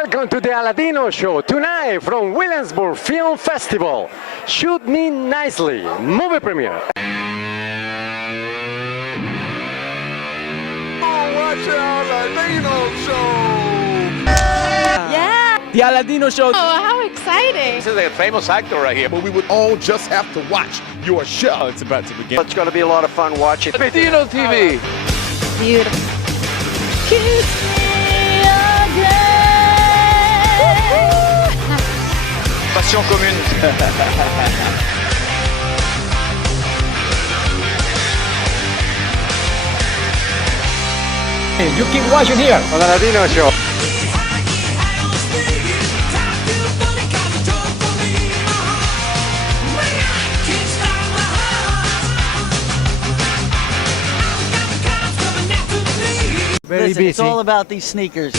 Welcome to the ALADINO show tonight from Williamsburg Film Festival. Shoot Me Nicely, movie premiere. Watch the ALADINO show! Yeah! The ALADINO show. Oh, how exciting! This is a famous actor right here. But we would all just have to watch your show. Oh, it's about to begin. It's going to be a lot of fun watching AladinoTV. Beautiful. Kiss me again. Passion commune. You keep watching here On the ALADINO show. Very Listen, busy. it's all about these sneakers.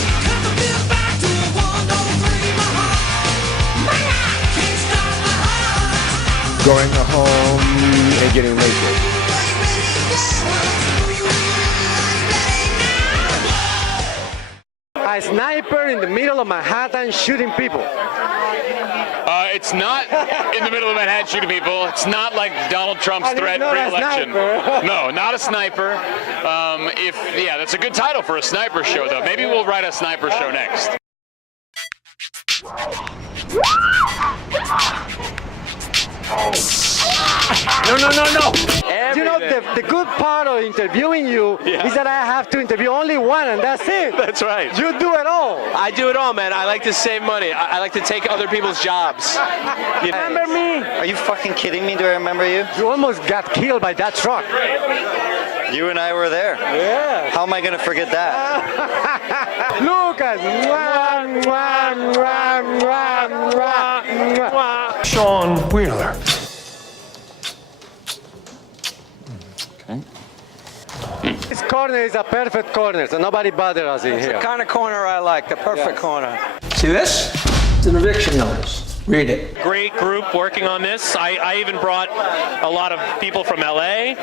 Going home and getting naked. A sniper in the middle of Manhattan shooting people. It's not in the middle of Manhattan shooting people. It's not like Donald Trump's And it's threat not a pre-election. sniper. No, not a sniper. Yeah, that's a good title for a sniper show, though. Maybe we'll write a sniper show next. No. You know, the good part of interviewing you is that I have to interview only one, and that's it. That's right. You do it all. I do it all, man. I like to save money. I like to take other people's jobs. You know? Remember me? Are you fucking kidding me? Do I remember you? You almost got killed by that truck. You and I were there. Yeah. How am I gonna forget that? Lucas. Sean Wheeler. This corner is a perfect corner, so nobody bothers us in here. Kind of corner I like, the perfect corner. See this? It's an eviction notice. Read it. Great group working on this. I even brought a lot of people from LA,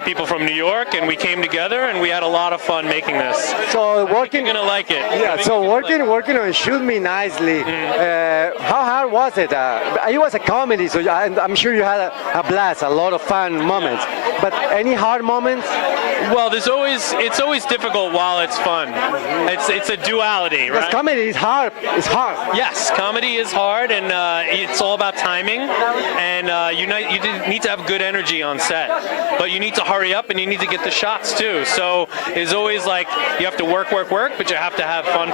people from New York, and we came together and we had a lot of fun making this. So working, You're gonna like it. yeah. So working on Shoot Me Nicely. How hard was it? It was a comedy, so I'm sure you had a blast, a lot of fun moments. But any hard moments? Well, it's always difficult while it's fun. It's a duality, Because right? comedy is hard. It's hard. Yes, comedy is hard, and it's all about timing, and you need to have good energy on set, but you need to hurry up and you need to get the shots too. So it's always like you have to work, but you have to have fun.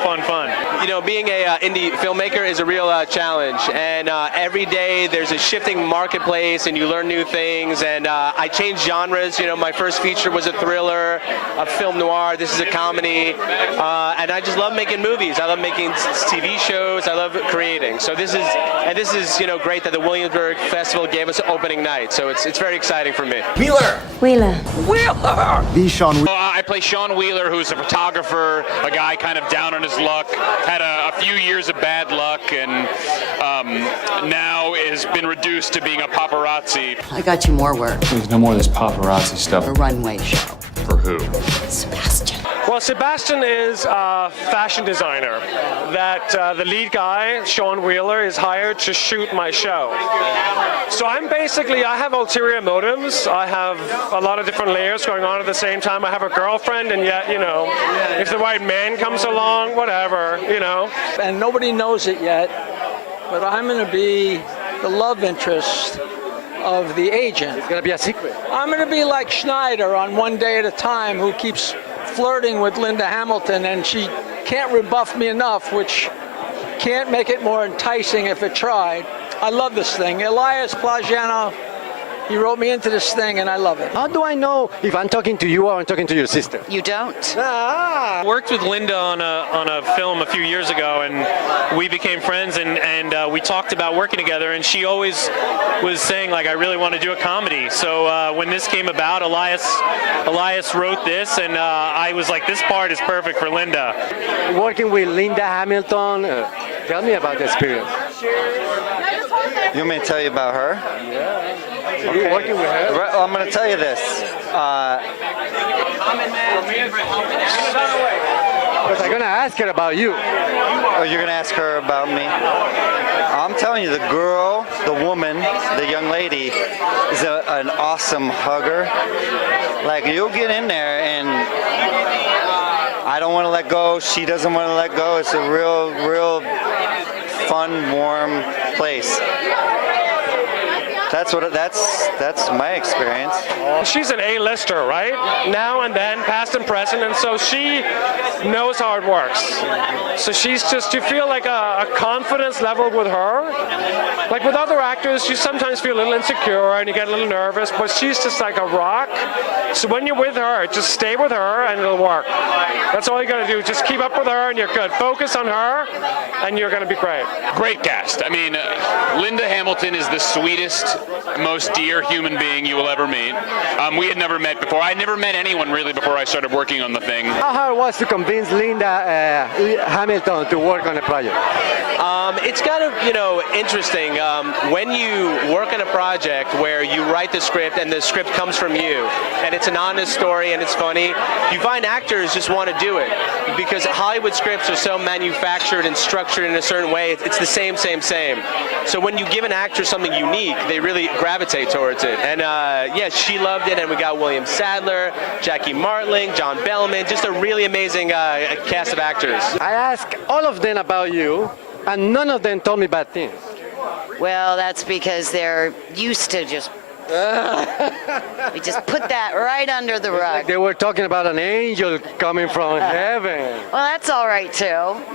You know, being a indie filmmaker is a real challenge, and every day there's a shifting marketplace, and you learn new things. And I change genres. You know, my first feature was a thriller, a film noir. This is a comedy, and I just love making movies. I love making TV shows. I love creating. So this is you know great that the Williamsburg Festival gave us opening night. So it's very exciting for me. Wheeler! The Sean Wheeler. I play Sean Wheeler, who's a photographer, a guy kind of down on his luck, had a few years of bad luck, and now has been reduced to being a paparazzi. I got you more work. There's no more of this paparazzi stuff. A runway show. For who? Sebastian. Well, Sebastian is a fashion designer that the lead guy, Sean Wheeler, is hired to shoot my show. So I have ulterior motives. I have a lot of different layers going on at the same time. I have a girlfriend, and yet, you know, if the right man comes along, whatever, you know. And nobody knows it yet, but I'm going to be the love interest of the agent. It's gonna be a secret. I'm going to be like Schneider on One Day at a Time, who keeps flirting with Linda Hamilton, and she can't rebuff me enough, which can't make it more enticing if it tried. I love this thing. Elias Plagianos, he wrote me into this thing, and I love it. How do I know if I'm talking to you or I'm talking to your sister? You don't. I worked with Linda on a film a few years ago, and we became friends, and we talked about working together, and she always was saying, like, I really want to do a comedy. So when this came about, Elias wrote this, and I was like, this part is perfect for Linda. Working with Linda Hamilton, tell me about the experience. You want me to tell you about her? Yeah. Okay. You're working with her? Right, well, I'm going to tell you this. Because I'm gonna ask her about you. Oh, you're gonna ask her about me? I'm telling you, the girl, the woman, the young lady is an awesome hugger. Like, you'll get in there and I don't want to let go. She doesn't want to let go. It's a real fun, warm place. That's my experience. She's an A-lister, right? Now and then, past and present, and so she knows how it works. So she's just, you feel like a confidence level with her. Like with other actors, you sometimes feel a little insecure and you get a little nervous, but she's just like a rock. So when you're with her, just stay with her and it'll work. That's all you gotta do. Just keep up with her and you're good. Focus on her and you're gonna be great. Great cast. I mean, Linda Hamilton is the sweetest, most dear human being you will ever meet. We had never met before. I never met anyone really before I started working on the thing. How hard was to convince Linda Hamilton to work on a project? It's kind of, interesting. When you work on a project where you write the script and the script comes from you, and it's an honest story and it's funny, you find actors just want to do it. Because Hollywood scripts are so manufactured and structured in a certain way, it's the same. So when you give an actor something unique, they really gravitate towards it. And yeah, she loved it, and we got William Sadler, Jackie Martling, John Behlmann, just a really amazing cast of actors. I asked all of them about you, and none of them told me bad things. Well, that's because they're used to just... we just put that right under the rug. They were talking about an angel coming from heaven. Well, that's all right, too.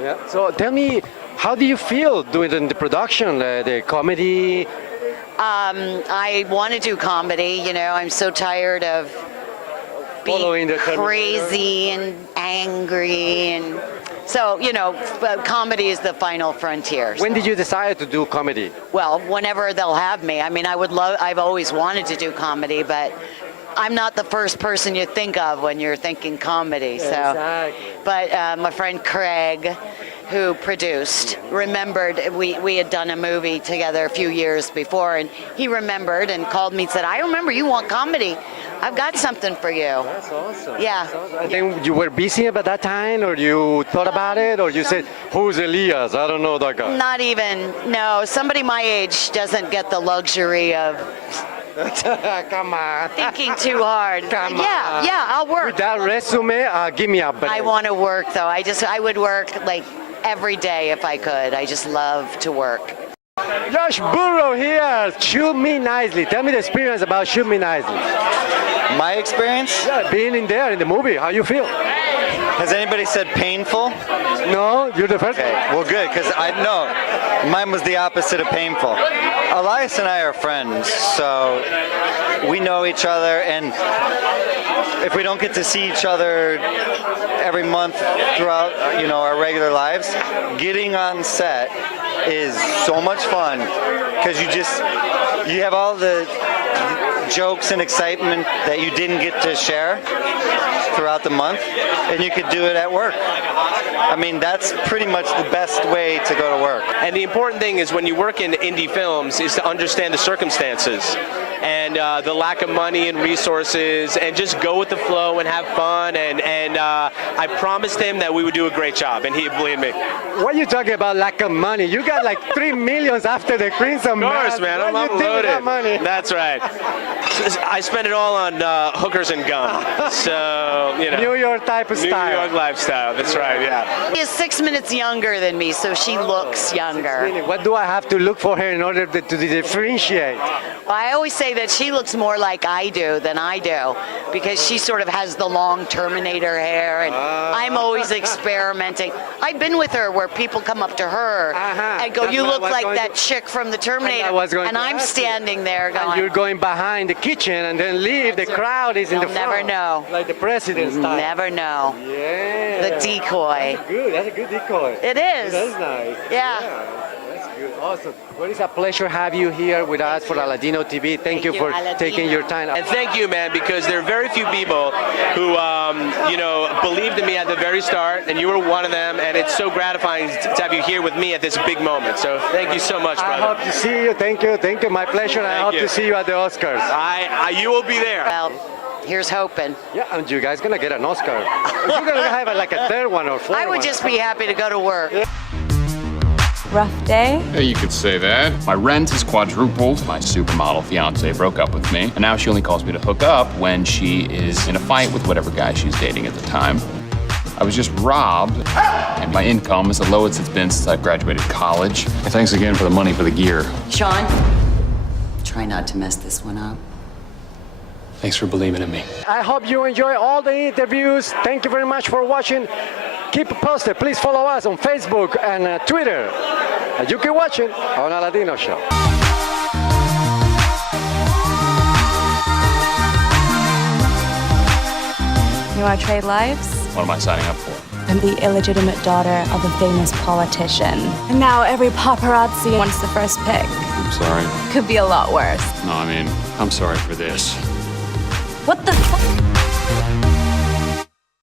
Yeah. So tell me, how do you feel doing the production, the comedy? I want to do comedy, I'm so tired of being crazy and angry, and so, comedy is the final frontier. When did you decide to do comedy? Well, whenever they'll have me. I mean, I've always wanted to do comedy, but I'm not the first person you think of when you're thinking comedy. So, exactly. But my friend Craig, who produced, remembered we had done a movie together a few years before, and he remembered and called me and said, I remember you want comedy. I've got something for you. That's awesome. Yeah. That's awesome. And then you were busy at that time, or you thought about it, or you said, who's Elias? I don't know that guy. Not even. No, somebody my age doesn't get the luxury of Come on. thinking too hard. Come yeah, on. Yeah, I'll work. With that resume, give me a break. I want to work, though. I would work like every day if I could. I just love to work. Josh Burrow here. Shoot Me Nicely. Tell me the experience about Shoot Me Nicely. My experience? Yeah, being in there in the movie. How you feel? Has anybody said painful? No, you're the first. Okay, well, good, because I know mine was the opposite of painful. Elias and I are friends, so we know each other, and if we don't get to see each other every month throughout, our regular lives, getting on set is so much fun because you have all the jokes and excitement that you didn't get to share throughout the month, and you could do it at work. I mean, that's pretty much the best way to go to work. And the important thing is when you work in indie films is to understand the circumstances and the lack of money and resources, and just go with the flow and have fun. And I promised him that we would do a great job, and he believed me. What are you talking about lack of money? You got like $3 million after the Crimson Of course, man. I'm loaded. Money? That's right. I spent it all on hookers and gum. So, New York type of style. New York lifestyle. That's right, yeah. She is 6 minutes younger than me, so she looks younger. What do I have to look for her in order to differentiate? Well, I always say that she looks more like I do than I do, because she sort of has the long Terminator hair, and I'm always experimenting. I've been with her where people come up to her and go, you look like that chick from the Terminator, and I'm standing there going... And you're going behind the kitchen and then leave, the crowd is in the front. Never know. Like the president style. Never know. Yeah. The decoy. That's a good decoy. It is. That's nice. Yeah. That's good. Awesome. Well, it's a pleasure to have you here with us for AladinoTV. Thank you for taking your time. And thank you, man, because there are very few people who, believed in me at the very start, and you were one of them, and it's so gratifying to have you here with me at this big moment. So thank you so much, brother. I hope to see you. Thank you. My pleasure. I hope to see you at the Oscars. You will be there. Well, Here's hoping. Yeah, and you guys gonna get an Oscar. You're gonna have like a third one or fourth I would one. just be happy to go to work. Rough day. Yeah, you could say that. My rent is quadrupled. My supermodel fiance broke up with me, and now she only calls me to hook up when she is in a fight with whatever guy she's dating at the time. I was just robbed, and my income is the lowest it's been since I graduated college. And thanks again for the money for the gear. Sean, try not to mess this one up. Thanks for believing in me. I hope you enjoy all the interviews. Thank you very much for watching. Keep it posted. Please follow us on Facebook and Twitter. And you keep watching on Aladino Show. You want to trade lives? What am I signing up for? I'm the illegitimate daughter of a famous politician. And now every paparazzi wants the first pic. I'm sorry. Could be a lot worse. No, I mean, I'm sorry for this. What the fuck?